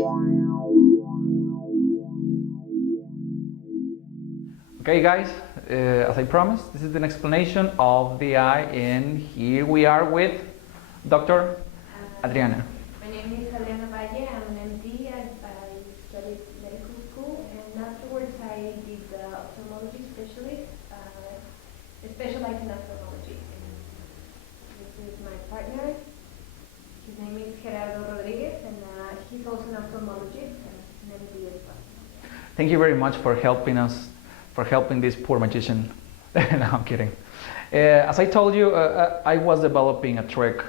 Okay guys, as I promised, this is an explanation of the eye, and here we are with Dr. Adriana. My name is Adriana Valle. I'm an MD. I studied medical school, and afterwards I did the ophthalmology specialist, specialized in ophthalmology. And this is my partner. His name is Gerardo Rodriguez, and he's also an ophthalmologist and an MD as well. Thank you very much for helping us, for helping this poor magician. No, I'm kidding. As I told you, I was developing a trick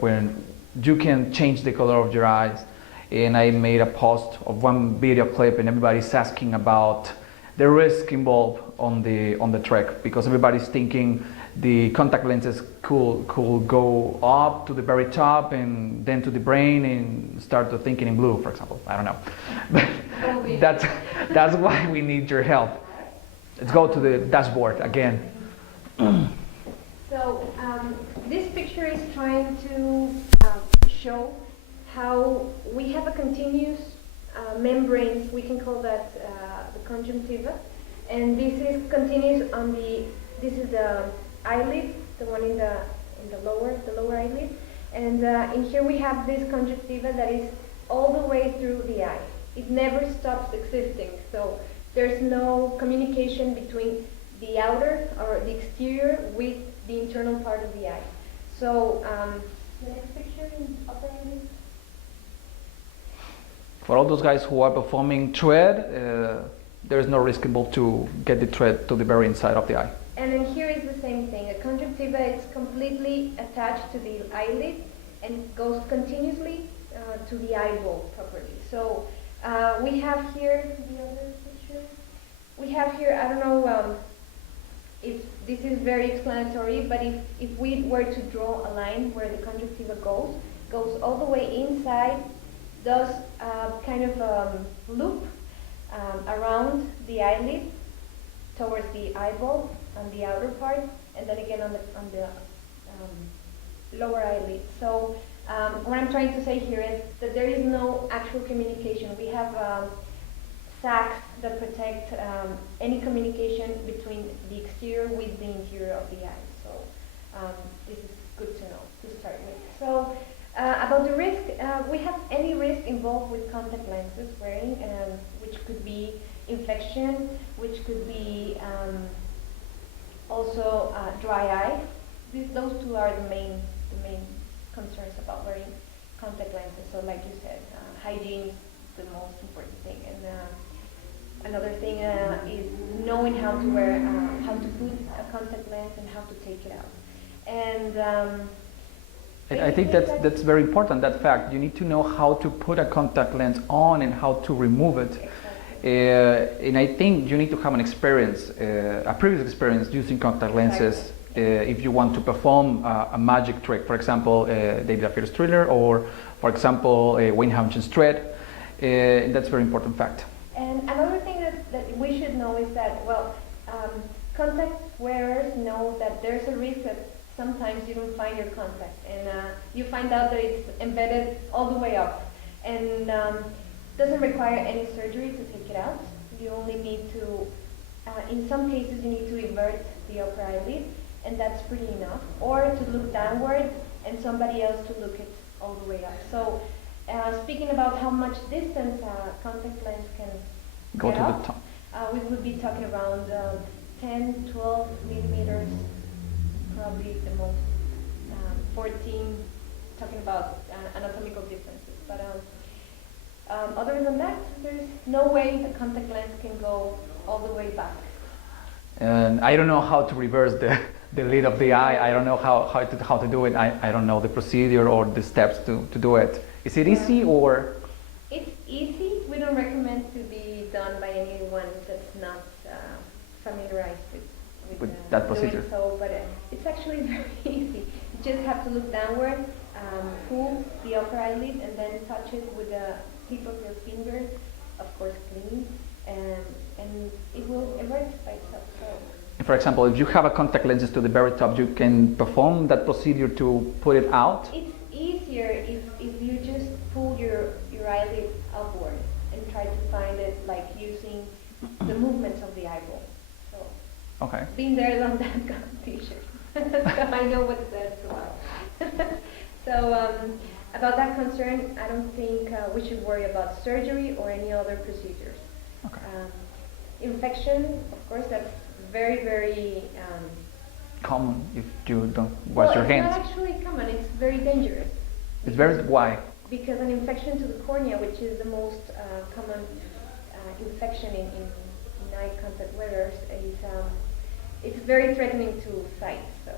when you can change the color of your eyes, and I made a post of one video clip, and everybody's asking about the risk involved on the trick, because everybody's thinking the contact lenses could go up to the very top and then to the brain and start to thinking in blue, for example. I don't know. But that's why we need your help. Let's go to the dashboard again. So this picture is trying to show how we have a continuous membrane. We can call that the conjunctiva, and this is continuous on the. This is the eyelid, the one in the lower eyelid, and in here we have this conjunctiva that is all the way through the eye. It never stops existing. So there's no communication between the outer or the exterior with the internal part of the eye. So the next picture in upper eyelid. For all those guys who are performing thread, there is no risk involved to get the thread to the very inside of the eye. And then here is the same thing. A conjunctiva is completely attached to the eyelid and goes continuously to the eyeball properly. So we have here the other picture. We have here, I don't know if this is very explanatory, but if we were to draw a line where the conjunctiva goes all the way inside, does kind of loop around the eyelid towards the eyeball on the outer part, and then again on the lower eyelid. So what I'm trying to say here is that there is no actual communication. We have sacs that protect any communication between the exterior with the interior of the eye. So this is good to know to start with. So about the risk, we have any risk involved with contact lenses wearing, which could be infection, which could be also dry eye. Those two are the main concerns about wearing contact lenses. So like you said, hygiene is the most important thing, and another thing is knowing how to wear, how to put a contact lens and how to take it out. And I think that's very important, that fact. You need to know how to put a contact lens on and how to remove it. Exactly. And I think you need to have an experience, a previous experience using contact lenses. Exactly. If you want to perform a magic trick, for example, David Affieri's thriller, or for example, Wayne Hampton's thread. That's a very important fact. And another thing that we should know is that, well, contact wearers know that there's a risk that sometimes you don't find your contact, and you find out that it's embedded all the way up, and doesn't require any surgery to take it out. You only need to, in some cases, you need to invert the upper eyelid, and that's pretty enough, or to look downward and somebody else to look it all the way up. So speaking about how much distance contact lens can go to up, the top, we would be talking around 10, 12 millimeters, probably the most, 14, talking about anatomical differences. But other than that, there's no way the contact lens can go all the way back. And I don't know how to reverse the lid of the eye. I don't know how to do it. I don't know the procedure or the steps to do it. Is it easy or? It's easy. We don't recommend to be done by anyone that's not familiarized with that procedure. Doing so, but it's actually very easy. You just have to look downward, pull the upper eyelid, and then touch it with the tip of your finger, of course clean, and it works by itself. So. For example, if you have a contact lenses to the very top, you can perform that procedure to put it out? It's easier if you just pull your eyelid eyelid upward and try to find it like using the movements of the eyeball. So, Okay. been there, done that, got a t-shirt. So I know what that's about. So about that concern, I don't think we should worry about surgery or any other procedures. Okay. Infection, of course, that's very, very Common if you don't wash your hands. It's not actually common, it's very dangerous. It's very, why? Because an infection to the cornea, which is the most common infection in eye contact wearers, is it's very threatening to sight. So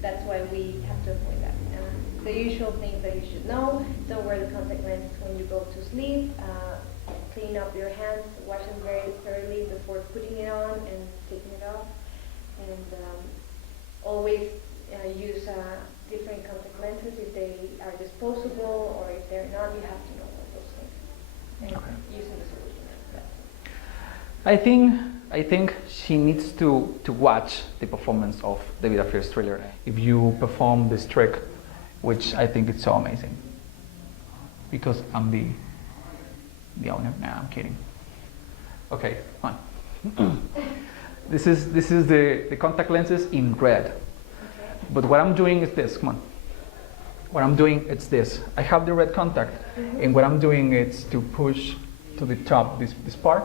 that's why we have to avoid that. The usual things that you should know: don't wear the contact lenses when you go to sleep. Clean up your hands, wash them very thoroughly before putting it on and taking it off. And always use different contact lenses if they are disposable, or if they're not, you have to know all those things. And using the solution. I think she needs to watch the performance of David Affier's thriller. If you perform this trick, which I think is so amazing, because I'm the owner. Nah, I'm kidding. Okay, fine. This is the contact lenses in red. Okay. But what I'm doing is this. Come on. What I'm doing is this. I have the red contact, and what I'm doing is to push to the top this part.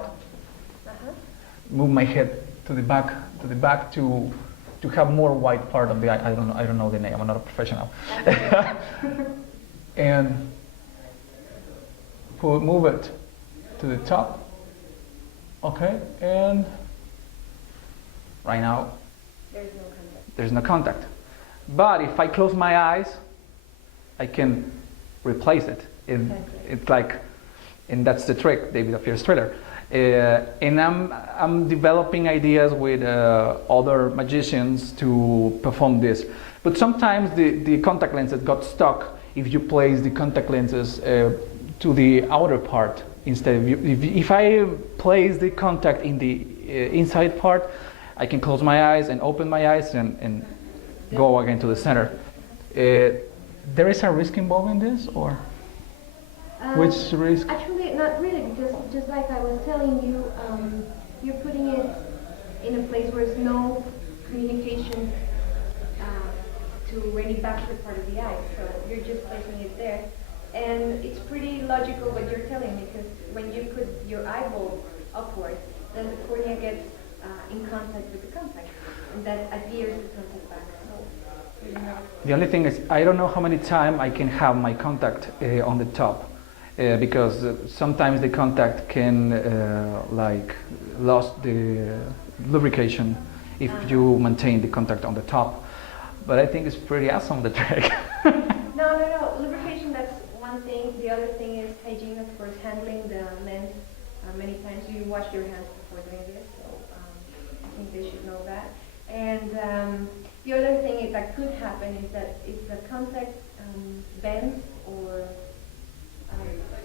Move my head to the back to have more white part of the eye. I don't know the name. I'm not a professional. And move it to the top. Okay, and right now there's no contact. But if I close my eyes, I can replace it. It's like, and that's the trick, David Affier's thriller. And I'm developing ideas with other magicians to perform this. But sometimes the contact lenses got stuck if you place the contact lenses to the outer part instead. If I place the contact in the inside part, I can close my eyes and open my eyes and go again to the center. There is a risk involved in this, or which risk? Actually, not really, because just like I was telling you, you're putting it in a place where there's no communication to any backward part of the eye. So you're just placing it there. And it's pretty logical what you're telling me, because when you put your eyeball upward, then the cornea gets in contact with the contact, and that adheres the contact back. So, you know. The only thing is, I don't know how many times I can have my contact on the top, because sometimes the contact can like lose the lubrication if you maintain the contact on the top. But I think it's pretty awesome, the trick. No. Lubrication, that's one thing. The other thing is hygiene, of course, handling the lens. Many times you wash your hands before doing this, so I think they should know that. And the other thing that could happen is that if the contact bends or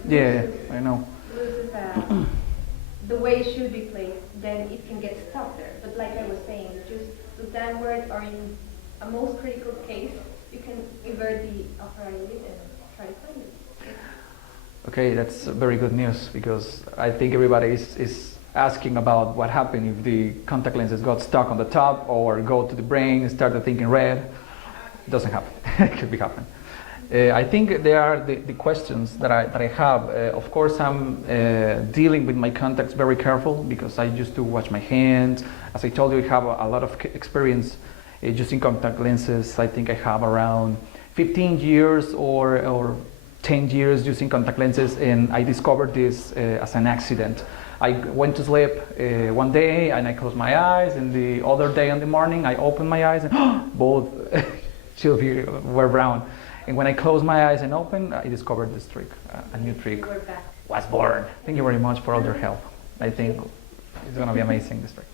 yeah, I know. Loses the way it should be placed, then it can get stuck there. But like I was saying, just look downward, or in a most critical case, you can invert the upper eyelid and try to find it. Okay, that's very good news, because I think everybody is asking about what happened if the contact lenses got stuck on the top or go to the brain and started thinking red. It doesn't happen. It could be happen. I think there are the questions that I have. Of course, I'm dealing with my contacts very careful, because I used to wash my hands. As I told you, I have a lot of experience using contact lenses. I think I have around 15 years or 10 years using contact lenses, and I discovered this as an accident. I went to sleep one day and I closed my eyes, and the other day in the morning I opened my eyes and both were brown. And when I closed my eyes and opened, I discovered this trick, a new trick was born. Thank you very much for all your help. I think it's going to be amazing, this trick.